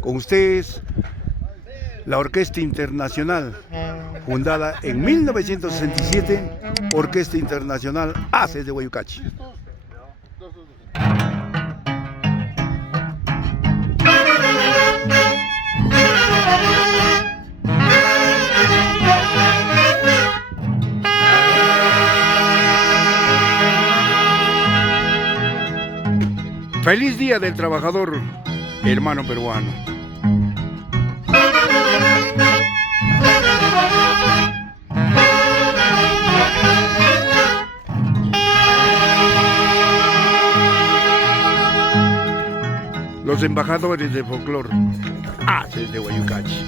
Con ustedes, la Orquesta Internacional, fundada en 1967, Orquesta Internacional Haces de Guayucachi. Feliz Día del Trabajador, hermano peruano. Los embajadores de folclor, Haces de Guayucachi.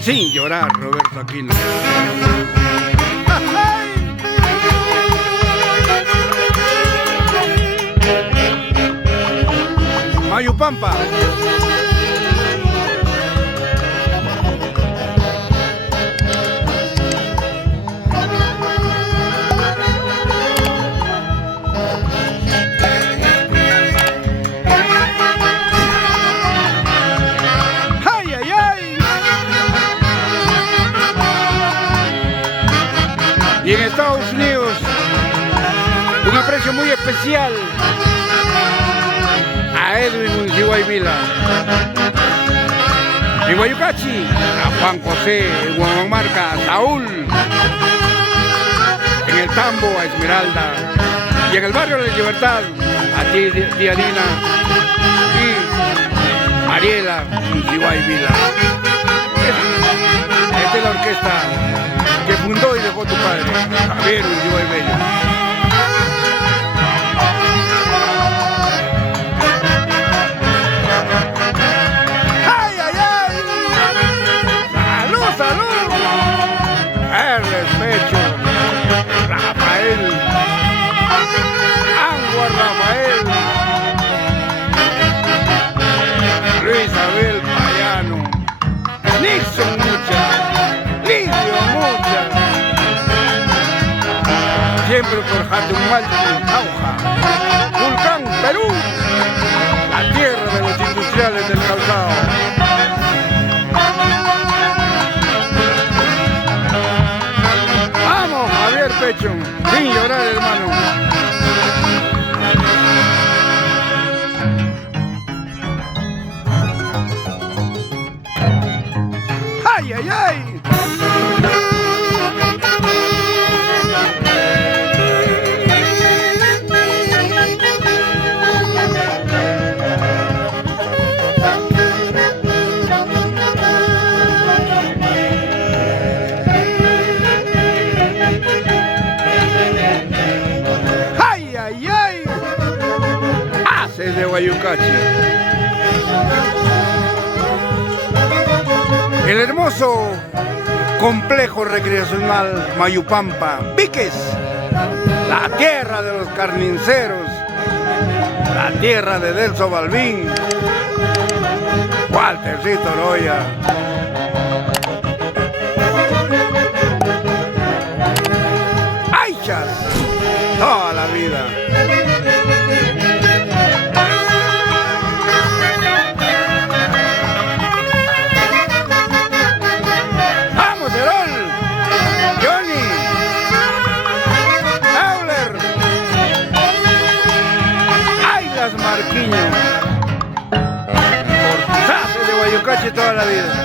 Sin llorar, Roberto Aquino. Mayupampa. Y en Estados Unidos, un aprecio muy especial a Edwin Zihuaybila. En Guayucachi, a Juan José, en Huamamarca, a Saúl. En el Tambo, a Esmeralda. Y en el barrio de la Libertad, a Diadina y Mariela Zihuaybila. Esta es la orquesta que fundó y dejó tu padre, Javier Zihuaybila. ¡Ay, ay, ay! ¡Salud, salud! El despecho, Rafael, Anguar Rafael, Luis Abel Payano, Nixon Mucha, Lidio Mucha, siempre por Jatumalti, Auja, Vulcán, Perú, la tierra de los industriales del calzado. Vamos, Javier Pecho, sin llorar, hermano. ¡Ay, ay, ay! Haces de Guayucachi. El hermoso complejo recreacional Mayupampa, Vieques, la tierra de los carniceros, la tierra de Delso Balbín, Waltercito Roya. ¡Aichas! Toda la vida. ¡Vamos, Herol! ¡Johnny! ¡Euler! ¡Ailas Marquiño! Portazo de Guayucache toda la vida.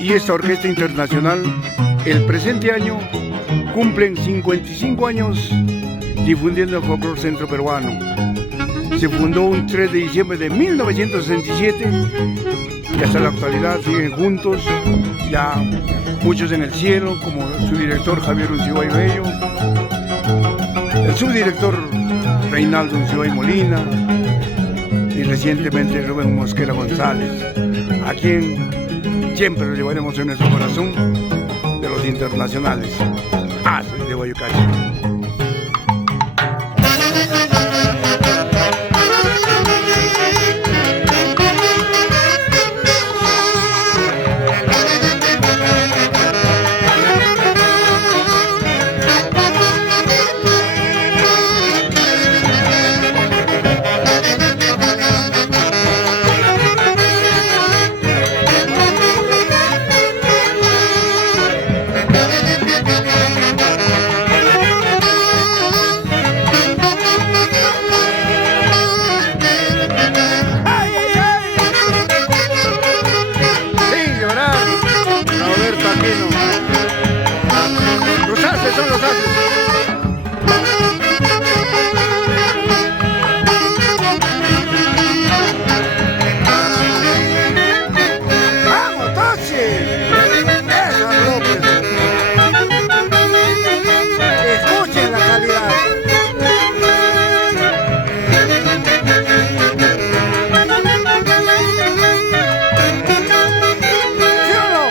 Y esta orquesta internacional, el presente año, cumplen 55 años difundiendo el folclore centroperuano. Se fundó un 3 de diciembre de 1967 y hasta la actualidad siguen juntos, ya muchos en el cielo, como su director Javier Uncibay Bello, el subdirector Reinaldo Uncibay Molina y recientemente Rubén Mosquera González, a quien siempre lo llevaremos en nuestro corazón de los internacionales. Haces de Guayucache. Son los haces. ¡Vamos, Tochi! ¡Eso, López! Escuchen la calidad. ¿Sí o no?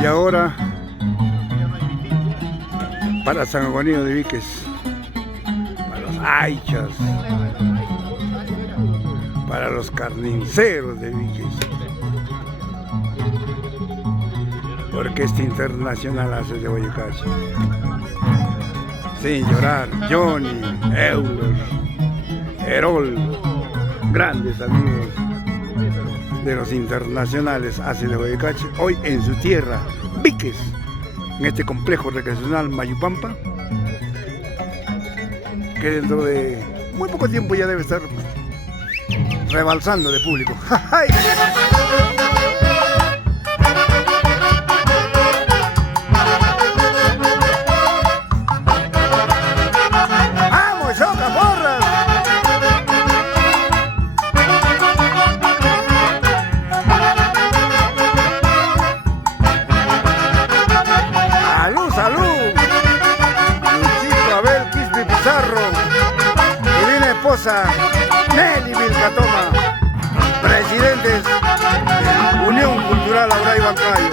Y ahora para San Juanillo de Vieques, para los aichas, para los carniceros de Vieques, Orquesta Internacional Haces de Guayucache. Sin llorar, Johnny, Euler, Herol, grandes amigos de los internacionales Haces de Guayucache, hoy en su tierra, Vieques, en este complejo recreacional Mayupampa, que dentro de muy poco tiempo ya debe estar rebalsando de público. ¡Ay! ¡Vamos, choca, porras! ¡Salud, salud! Luchito Abel Quispe Pizarro, divina esposa Nelly Vilcatoma, presidentes de Unión Cultural Auray Huancayo.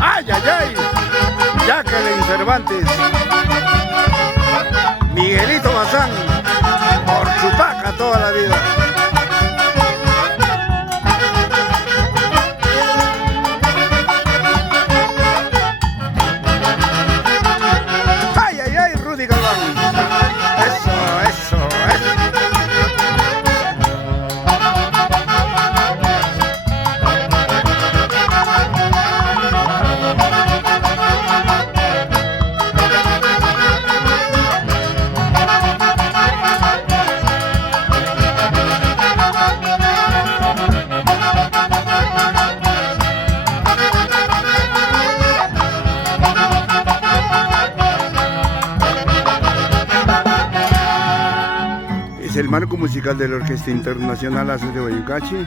¡Ay, ay, ay! Jacqueline Cervantes, Miguelito Bazán, por Chupaca toda la vida. ¡Ay, ay, ay! Rudy Galván. Eso, eso, eso. Es el marco musical de la Orquesta Internacional Aces de Guayucachi.